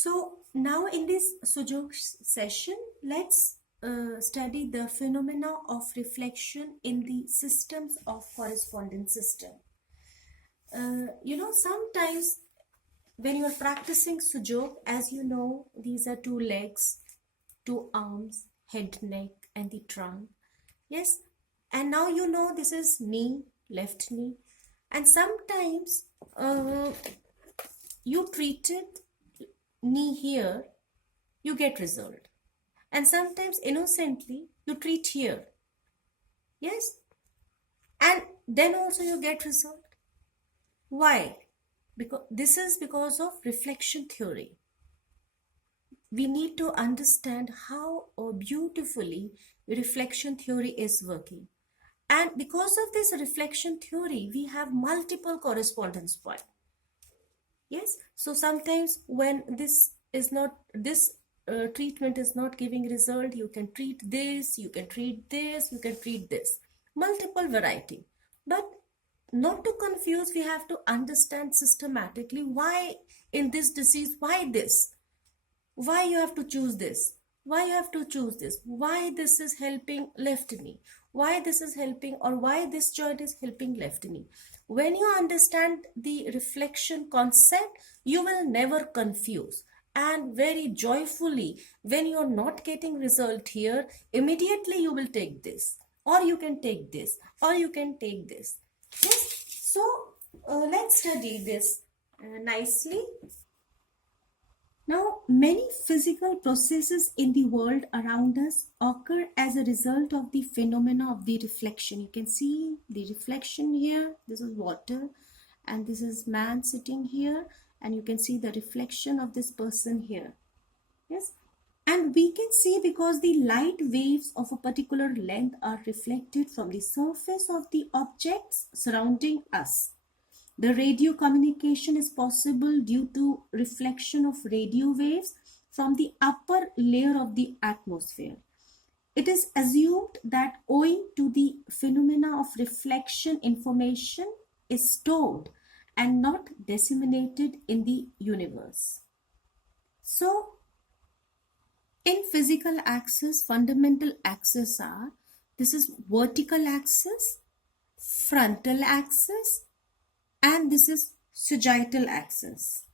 So now in this Sujok session, let's study the phenomena of reflection in the systems of correspondence system. Sometimes when you are practicing Sujok, as you know, these are two legs, two arms, head, neck, and the trunk. Yes, and now you know this is knee, left knee, and sometimes you treated knee here, you get result, and sometimes innocently you treat here. Yes, and then also you get result. Why? Because this is because of reflection theory. We need to understand how beautifully reflection theory is working, and because of this reflection theory we have multiple correspondence points. Yes, so sometimes when this treatment is not giving result, you can treat this, you can treat this, you can treat this, multiple variety. But not to confuse, we have to understand systematically why in this disease, why this, why you have to choose this, why you have to choose this, why this is helping left knee, why this is helping, or why this joint is helping left knee. When you understand the reflection concept, you will never confuse, and very joyfully, when you are not getting result here, immediately you will take this, or you can take this, or you can take this. Yes, so let's study this nicely. Now, many physical processes in the world around us occur as a result of the phenomena of the reflection. You can see the reflection here. This is water, and this is man sitting here, and you can see the reflection of this person here. Yes, and we can see because the light waves of a particular length are reflected from the surface of the objects surrounding us. The radio communication is possible due to reflection of radio waves from the upper layer of the atmosphere. It is assumed that owing to the phenomena of reflection, information is stored and not disseminated in the universe. So, in physical axis, fundamental axes are, this is vertical axis, frontal axis, and this is sagittal axis.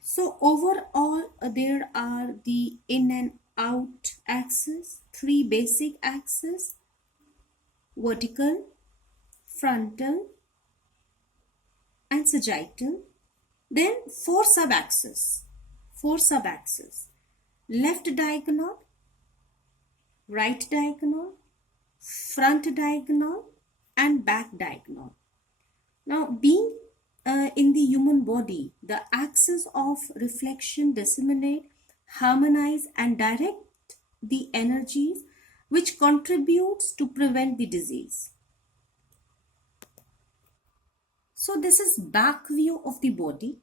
So overall there are the in and out axis, three basic axes: vertical, frontal, and sagittal. Then four sub-axes. Left diagonal, right diagonal, front diagonal, and back diagonal. Now, being in the human body, the axis of reflection disseminate, harmonize, and direct the energies which contributes to prevent the disease. So this is back view of the body.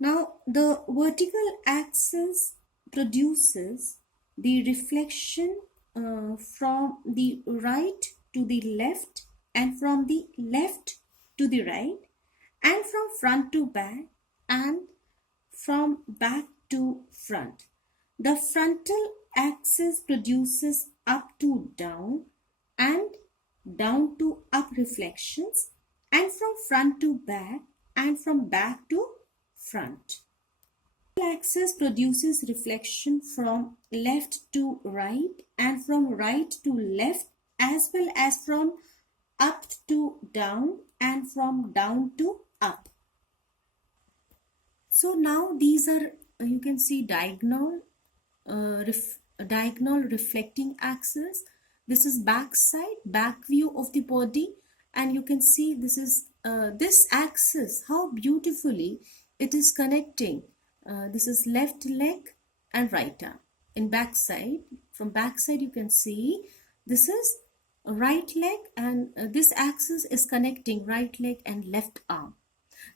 Now, the vertical axis produces the reflection from the right to the left, and from the left to the right, and from front to back, and from back to front. The frontal axis produces up to down and down to up reflections, and from front to back, and from back to front. The axis produces reflection from left to right, and from right to left, as well as from up to down, and from down to up. So now these are, you can see diagonal reflecting axis. This is back side, back view of the body, and you can see this is this axis, how beautifully it is connecting. This is left leg and right arm. In back side, from back side you can see this is right leg, and this axis is connecting right leg and left arm.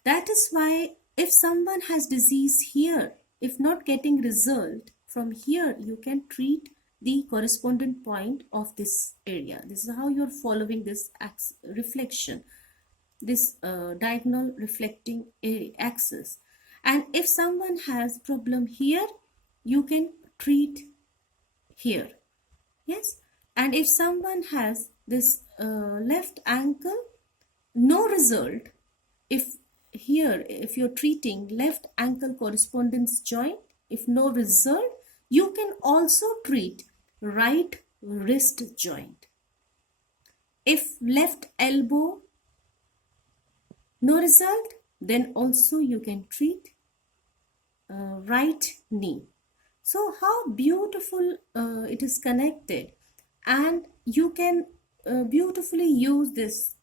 That is why if someone has disease here, if not getting result from here, you can treat the correspondent point of this area. This is how you are following this reflection, this diagonal reflecting axis. And if someone has problem here, you can treat here. Yes. And if someone has this left ankle, no result. If here, if you're treating left ankle correspondence joint, if no result, you can also treat right wrist joint. If left elbow, no result, then also you can treat right knee. So how beautiful it is connected, and you can beautifully use this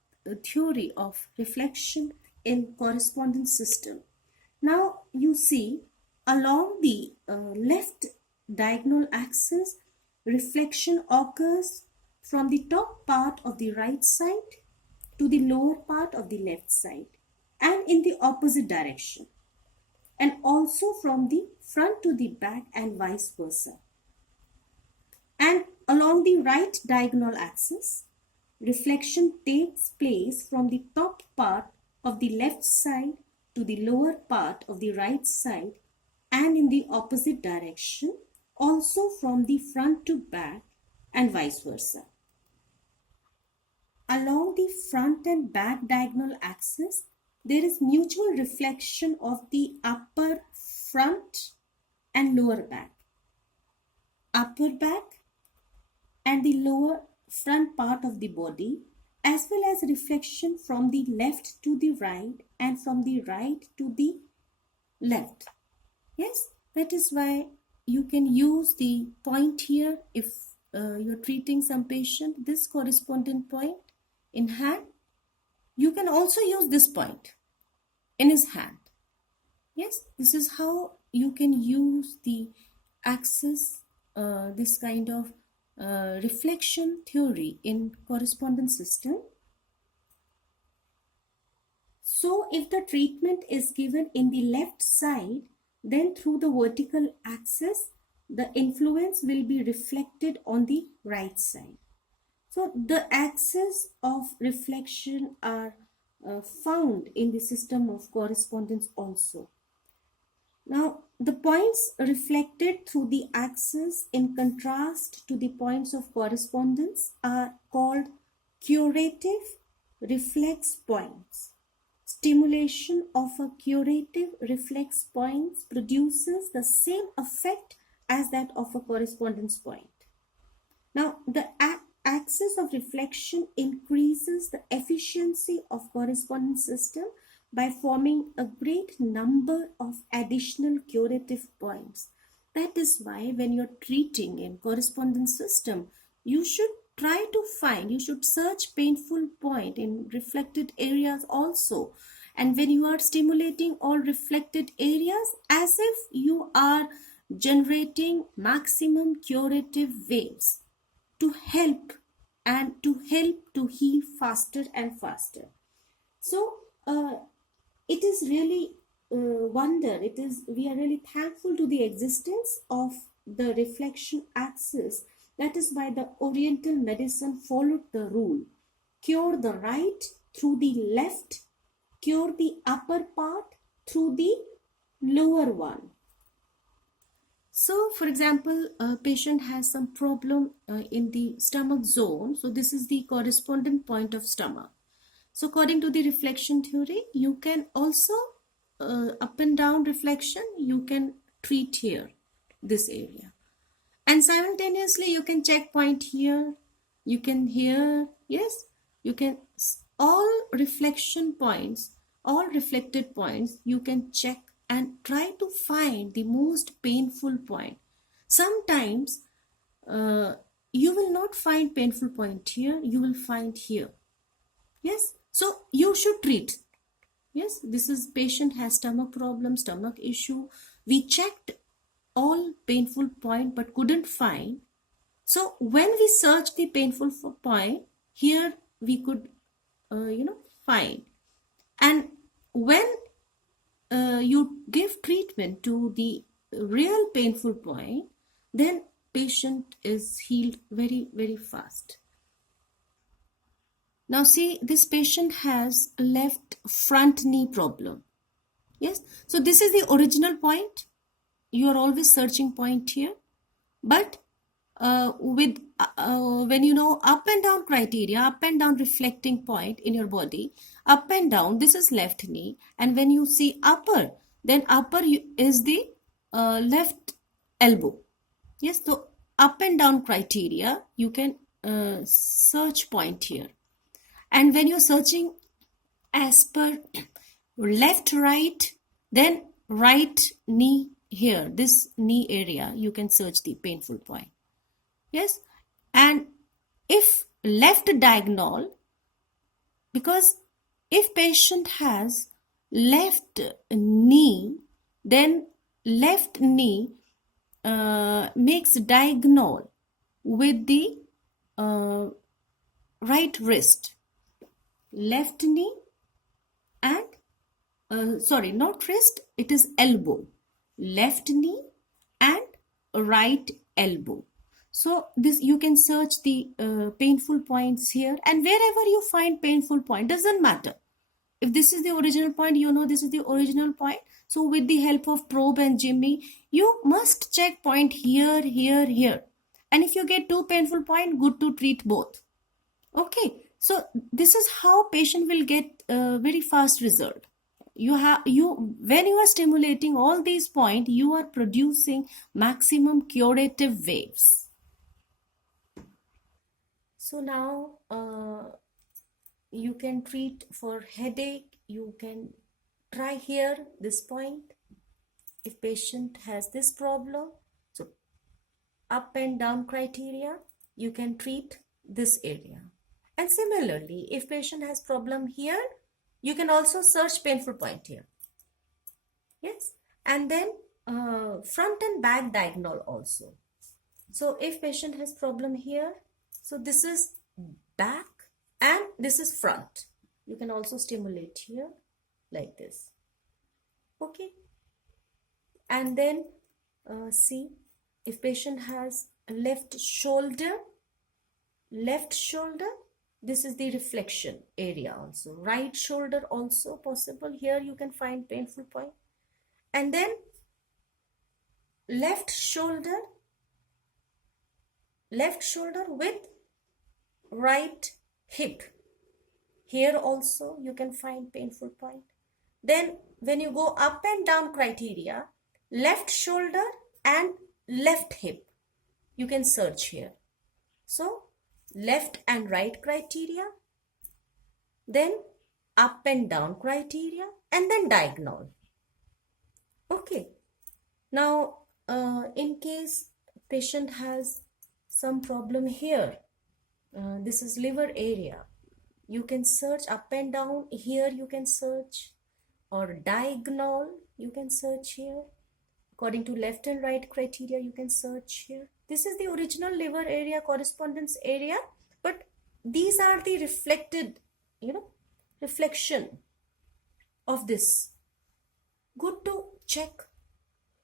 theory of reflection in correspondence system. Now you see, along the left diagonal axis, reflection occurs from the top part of the right side to the lower part of the left side, and in the opposite direction, and also from the front to the back and vice versa. And along the right diagonal axis, reflection takes place from the top part of the left side to the lower part of the right side, and in the opposite direction, also from the front to back and vice versa. Along the front and back diagonal axis, there is mutual reflection of the upper front and lower back, upper back and the lower front part of the body, as well as reflection from the left to the right and from the right to the left. Yes, that is why you can use the point here if you're treating some patient, this corresponding point in hand. You can also use this point in his hand. Yes, this is how you can use the axis, this kind of reflection theory in correspondence system. So if the treatment is given in the left side, then through the vertical axis, the influence will be reflected on the right side. So the axis of reflection are found in the system of correspondence also. Now, the points reflected through the axis in contrast to the points of correspondence are called curative reflex points. Stimulation of a curative reflex point produces the same effect as that of a correspondence point. Now, the axis of reflection increases the efficiency of correspondence system by forming a great number of additional curative points. That is why when you're treating in correspondence system, you should try to find, you should search painful point in reflected areas also. And when you are stimulating all reflected areas, as if you are generating maximum curative waves to help to heal faster and faster. So it is really wonder. We are really thankful to the existence of the reflection axis. That is why the Oriental medicine followed the rule: cure the right through the left, cure the upper part through the lower one. So, for example, a patient has some problem in the stomach zone. So, this is the correspondent point of stomach. So, according to the reflection theory, you can also up and down reflection, you can treat here, this area. And simultaneously, you can check point here, you can here, yes, you can, all reflection points, all reflected points, you can check and try to find the most painful point. Sometimes you will not find painful point here, you will find here. Yes, so you should treat. Yes, this is patient has stomach problem, stomach issue. We checked all painful point but couldn't find. So when we search the painful point, here we could, find. And when you give treatment to the real painful point, then patient is healed very, very fast. Now see, this patient has left front knee problem. Yes, so this is the original point. You are always searching point here, but with when you know up and down criteria, up and down reflecting point in your body, up and down, this is left knee, and when you see upper, then upper is the left elbow. Yes, so up and down criteria, you can search point here. And when you're searching as per left, right, then right knee here, this knee area, you can search the painful point. Yes, and if left diagonal, because if patient has left knee, then left knee makes diagonal with the right wrist. Left knee and sorry, not wrist, it is elbow. Left knee and right elbow. So this, you can search the painful points here, and wherever you find painful point, doesn't matter. If this is the original point, you know this is the original point. So with the help of probe and Jimmy, you must check point here, here, here. And if you get two painful point, good to treat both. Okay, so this is how patient will get a very fast result. When you are stimulating all these points, you are producing maximum curative waves. So now you can treat for headache. You can try here this point. If patient has this problem, so up and down criteria, you can treat this area. And similarly, if patient has problem here, you can also search painful point here. Yes, and then front and back diagonal also. So if patient has problem here, so this is back and this is front. You can also stimulate here like this. Okay. And then see, if patient has left shoulder, this is the reflection area also. Right shoulder also possible. Here you can find painful point. And then left shoulder with right hip. Here also you can find painful point. Then when you go up and down criteria, left shoulder and left hip, you can search here. So left and right criteria, then up and down criteria, and then diagonal. Okay. Now in case patient has some problem here, this is liver area, you can search up and down. Here you can search, or diagonal you can search here. According to left and right criteria, you can search here. This is the original liver area, correspondence area, but these are the reflected, reflection of this. Good to check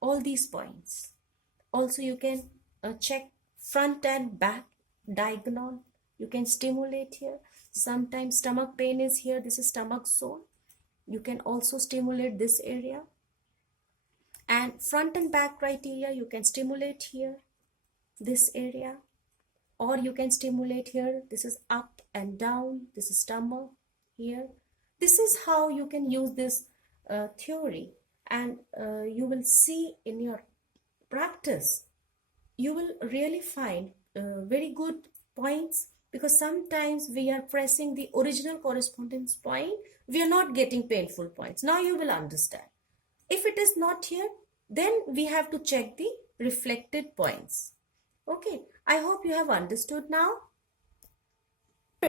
all these points. Also you can check front and back diagonal. You can stimulate here. Sometimes stomach pain is here. This is stomach zone. You can also stimulate this area. And front and back criteria, you can stimulate here, this area. Or you can stimulate here. This is up and down. This is stomach here. This is how you can use this theory. And you will see in your practice, you will really find very good points, because sometimes we are pressing the original correspondence point, we are not getting painful points. Now you will understand. If it is not here, then we have to check the reflected points. Okay, I hope you have understood now.